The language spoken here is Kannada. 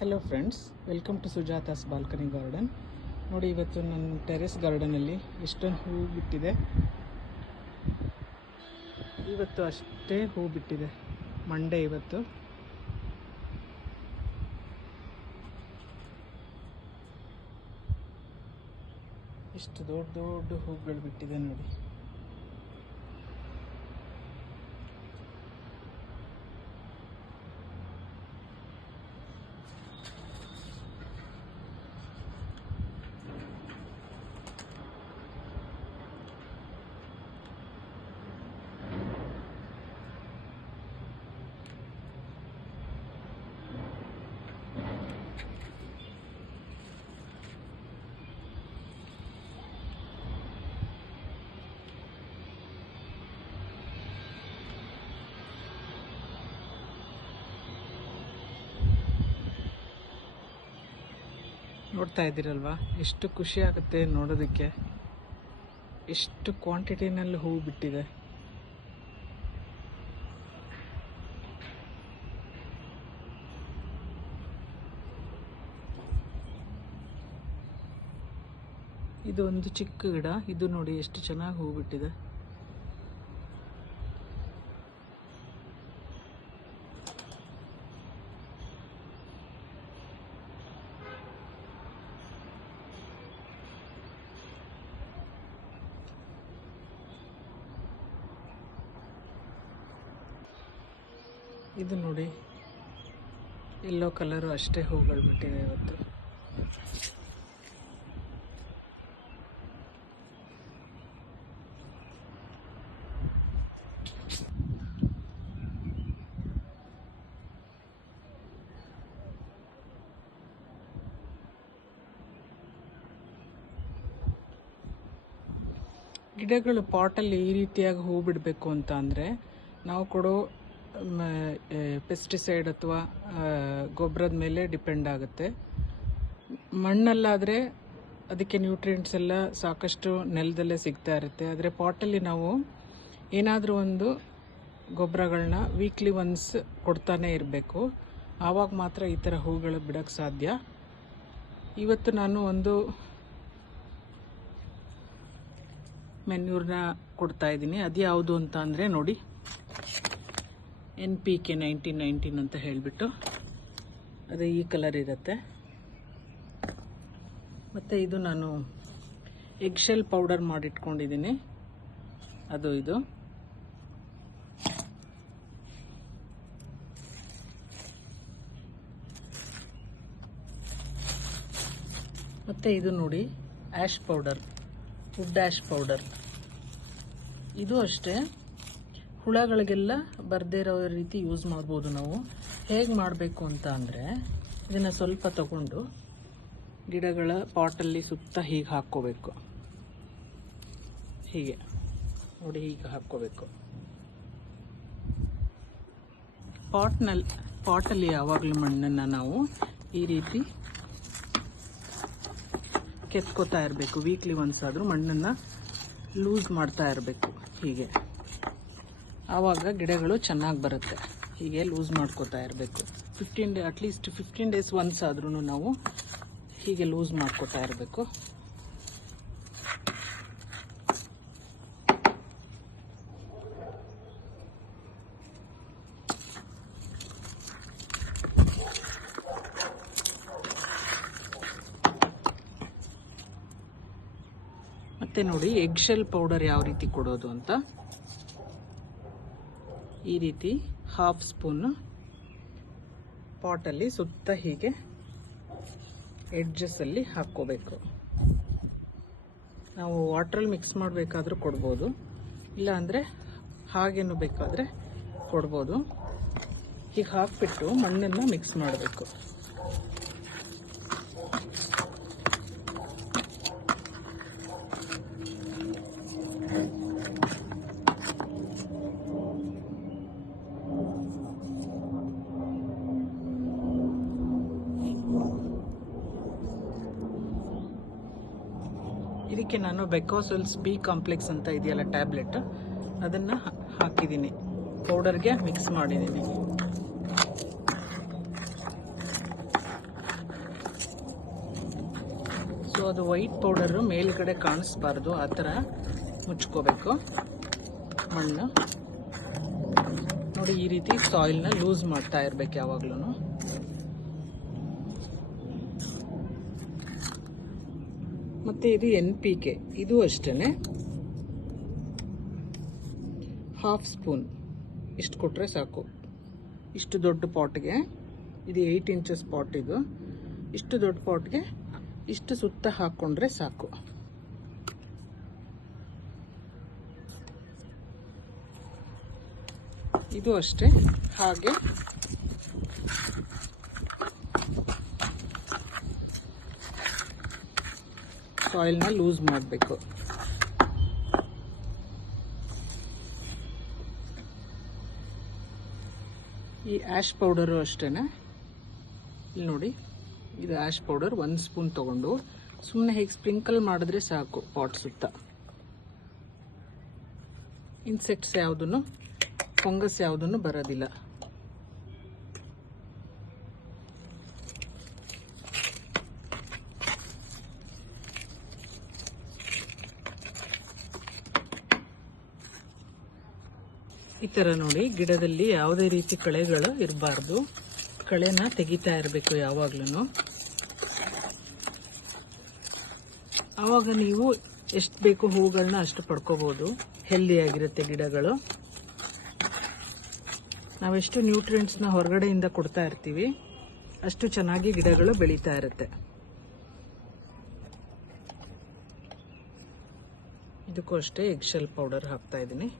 Hello friends, welcome to Sujata's balcony garden. ನೋಡಿ, ಇವತ್ತು ನನ್ನ ಟೆರೆಸ್ ಗಾರ್ಡನಲ್ಲಿ ಎಷ್ಟೊಂದು ಹೂ ಬಿಟ್ಟಿದೆ. ಇವತ್ತು ಅಷ್ಟೇ ಹೂ ಬಿಟ್ಟಿದೆ. ಮಂಡೇ ಇವತ್ತು. ಎಷ್ಟು ದೊಡ್ಡ ದೊಡ್ಡ ಹೂಗಳು ಬಿಟ್ಟಿದೆ ನೋಡಿ. ನೋಡ್ತಾ ಇದ್ದೀರಲ್ವಾ, ಎಷ್ಟು ಖುಷಿ ಆಗುತ್ತೆ ನೋಡೋದಕ್ಕೆ. ಎಷ್ಟು ಕ್ವಾಂಟಿಟಿನಲ್ಲಿ ಹೂ ಬಿಟ್ಟಿದೆ. ಇದು ಒಂದು ಚಿಕ್ಕ ಗಿಡ. ಇದು ನೋಡಿ ಎಷ್ಟು ಚೆನ್ನಾಗಿ ಹೂ ಬಿಟ್ಟಿದೆ. ಇದು ನೋಡಿ, ಯೆಲ್ಲೋ ಕಲರು ಅಷ್ಟೇ ಹೂಗಳು ಬಿಟ್ಟಿದೆ ಇವತ್ತು. ಗಿಡಗಳು ಪಾಟಲ್ಲಿ ಈ ರೀತಿಯಾಗಿ ಹೂ ಬಿಡಬೇಕು ಅಂತ ಅಂದರೆ ನಾವು ಕೊಡೋ ಪೆಸ್ಟಿಸೈಡ್ ಅಥವಾ ಗೊಬ್ಬರದ ಮೇಲೆ ಡಿಪೆಂಡ್ ಆಗುತ್ತೆ. ಮಣ್ಣಲ್ಲಾದರೆ ಅದಕ್ಕೆ ನ್ಯೂಟ್ರಿಯೆಂಟ್ಸ್ ಎಲ್ಲ ಸಾಕಷ್ಟು ನೆಲದಲ್ಲೇ ಸಿಗ್ತಾ ಇರುತ್ತೆ. ಆದರೆ ಪಾಟಲ್ಲಿ ನಾವು ಏನಾದರೂ ಒಂದು ಗೊಬ್ಬರಗಳನ್ನ ವೀಕ್ಲಿ ಒನ್ಸ್ ಕೊಡ್ತಾನೆ ಇರಬೇಕು. ಆವಾಗ ಮಾತ್ರ ಈ ಥರ ಹೂಗಳು ಬಿಡೋಕ್ಕೆ ಸಾಧ್ಯ. ಇವತ್ತು ನಾನು ಒಂದು ಮೆನ್ಯೂರ್ನ ಕೊಡ್ತಾ ಇದ್ದೀನಿ. ಅದು ಯಾವುದು ಅಂತ ಅಂದರೆ ನೋಡಿ, NPK 1919 ಅಂತ ಹೇಳಿಬಿಟ್ಟು, ಅದು ಈ ಕಲರ್ ಇರುತ್ತೆ. ಮತ್ತು ಇದು ನಾನು ಎಗ್ಶೆಲ್ ಪೌಡರ್ ಮಾಡಿಟ್ಕೊಂಡಿದ್ದೀನಿ, ಅದು ಇದು. ಮತ್ತು ಇದು ನೋಡಿ, ash powder, wood ash powder. ಇದು ಅಷ್ಟೇ ಹುಳಗಳಿಗೆಲ್ಲ ಬರದೇ ಇರೋ ರೀತಿ ಯೂಸ್ ಮಾಡ್ಬೋದು ನಾವು. ಹೇಗೆ ಮಾಡಬೇಕು ಅಂತ ಅಂದರೆ, ಇದನ್ನು ಸ್ವಲ್ಪ ತಗೊಂಡು ಗಿಡಗಳ ಪಾಟಲ್ಲಿ ಸುತ್ತ ಹೀಗೆ ಹಾಕ್ಕೋಬೇಕು. ಹೀಗೆ ನೋಡಿ, ಹೀಗೆ ಹಾಕ್ಕೋಬೇಕು. ಪಾಟಲ್ಲಿ ಯಾವಾಗಲೂ ಮಣ್ಣನ್ನು ನಾವು ಈ ರೀತಿ ಕೆತ್ಕೋತಾ ಇರಬೇಕು. ವೀಕ್ಲಿ ಒನ್ಸ್ ಆದರೂ ಮಣ್ಣನ್ನು ಲೂಸ್ ಮಾಡ್ತಾ ಇರಬೇಕು. ಹೀಗೆ ಆವಾಗ ಗಿಡಗಳು ಚೆನ್ನಾಗಿ ಬರುತ್ತೆ. ಹೀಗೆ ಲೂಸ್ ಮಾಡ್ಕೋತಾ ಇರಬೇಕು. ಅಟ್ಲೀಸ್ಟ್ 15 ಡೇಸ್ ಒನ್ಸ್ ಆದ್ರೂ ನಾವು ಹೀಗೆ ಲೂಸ್ ಮಾಡ್ಕೋತಾ ಇರಬೇಕು. ಮತ್ತೆ ನೋಡಿ, ಎಗ್ಶೆಲ್ ಪೌಡರ್ ಯಾವ ರೀತಿ ಕೊಡೋದು ಅಂತ. ಈ ರೀತಿ 1/2 ಸ್ಪೂನ್ ಪಾಟಲ್ಲಿ ಸುತ್ತ ಹೀಗೆ ಎಡ್ಜಸ್ಸಲ್ಲಿ ಹಾಕ್ಕೋಬೇಕು. ನಾವು ವಾಟ್ರಲ್ಲಿ ಮಿಕ್ಸ್ ಮಾಡಬೇಕಾದ್ರೂ ಕೊಡ್ಬೋದು, ಇಲ್ಲ ಅಂದರೆ ಹಾಗೇನು ಬೇಕಾದರೆ ಕೊಡ್ಬೋದು. ಹೀಗೆ ಹಾಕ್ಬಿಟ್ಟು ಮಣ್ಣನ್ನು ಮಿಕ್ಸ್ ಮಾಡಬೇಕು. ಇದಕ್ಕೆ ನಾನು ಬೆಕೋಸಲ್ಸ್ B ಕಾಂಪ್ಲೆಕ್ಸ್ ಅಂತ ಇದೆಯಲ್ಲ ಟ್ಯಾಬ್ಲೆಟ್, ಅದನ್ನು ಹಾಕಿದ್ದೀನಿ, ಪೌಡರ್ಗೆ ಮಿಕ್ಸ್ ಮಾಡಿದ್ದೀನಿ. ಅದು ವೈಟ್ ಪೌಡರು ಮೇಲ್ಗಡೆ ಕಾಣಿಸ್ಬಾರ್ದು, ಆ ಥರ ಮುಚ್ಕೋಬೇಕು ಮಣ್ಣು. ನೋಡಿ, ಈ ರೀತಿ ಸಾಯಿಲ್ನ ಲೂಸ್ ಮಾಡ್ತಾ ಇರ್ಬೇಕು ಯಾವಾಗ್ಲೂ. ಮತ್ತೆ ಇದು NPK, ಇದು ಅಷ್ಟೇನೆ ½ ಸ್ಪೂನ್ ಇಷ್ಟು ಕೊಟ್ರೆ ಸಾಕು. ಇಷ್ಟು ದೊಡ್ಡ ಪಾಟ್ಗೆ, ಇದು 8 ಇಂಚಸ್ ಪಾಟ್, ಇದು ಇಷ್ಟು ದೊಡ್ಡ ಪಾಟ್ಗೆ ಇಷ್ಟು ಸುತ್ತ ಹಾಕೊಂಡ್ರೆ ಸಾಕು. ಇದು ಅಷ್ಟೇ, ಹಾಗೆ ಸಾಯಿಲ್ನ ಲೂಸ್ ಮಾಡಬೇಕು. ಈ ಆ್ಯಶ್ ಪೌಡರು ಅಷ್ಟೇನೆ. ಇಲ್ಲಿ ನೋಡಿ, ಇದು ಆ್ಯಶ್ ಪೌಡರ್ 1 ಸ್ಪೂನ್ ತಗೊಂಡು ಸುಮ್ಮನೆ ಹೇಗೆ ಸ್ಪ್ರಿಂಕಲ್ ಮಾಡಿದ್ರೆ ಸಾಕು ಪಾಟ್ ಸುತ್ತ. ಇನ್ಸೆಕ್ಟ್ಸ್ ಯಾವುದನ್ನು, ಫಂಗಸ್ ಯಾವುದನ್ನು ಬರೋದಿಲ್ಲ. ಈ ಥರ ನೋಡಿ, ಗಿಡದಲ್ಲಿ ಯಾವುದೇ ರೀತಿ ಕಳೆಗಳು ಇರಬಾರ್ದು. ಕಳೆನ ತೆಗಿತಾ ಇರಬೇಕು ಯಾವಾಗ್ಲೂ. ಆವಾಗ ನೀವು ಎಷ್ಟು ಬೇಕು ಹೂಗಳನ್ನ ಅಷ್ಟು ಪಡ್ಕೋಬಹುದು. ಹೆಲ್ದಿಯಾಗಿರುತ್ತೆ ಗಿಡಗಳು. ನಾವೆಷ್ಟು ನ್ಯೂಟ್ರಿಯೆಂಟ್ಸ್ನ ಹೊರಗಡೆಯಿಂದ ಕೊಡ್ತಾ ಇರ್ತೀವಿ, ಅಷ್ಟು ಚೆನ್ನಾಗಿ ಗಿಡಗಳು ಬೆಳೀತಾ ಇರುತ್ತೆ. ಇದಕ್ಕೂ ಅಷ್ಟೇ ಎಗ್ ಶೆಲ್ ಪೌಡರ್ ಹಾಕ್ತಾ ಇದ್ದೀನಿ.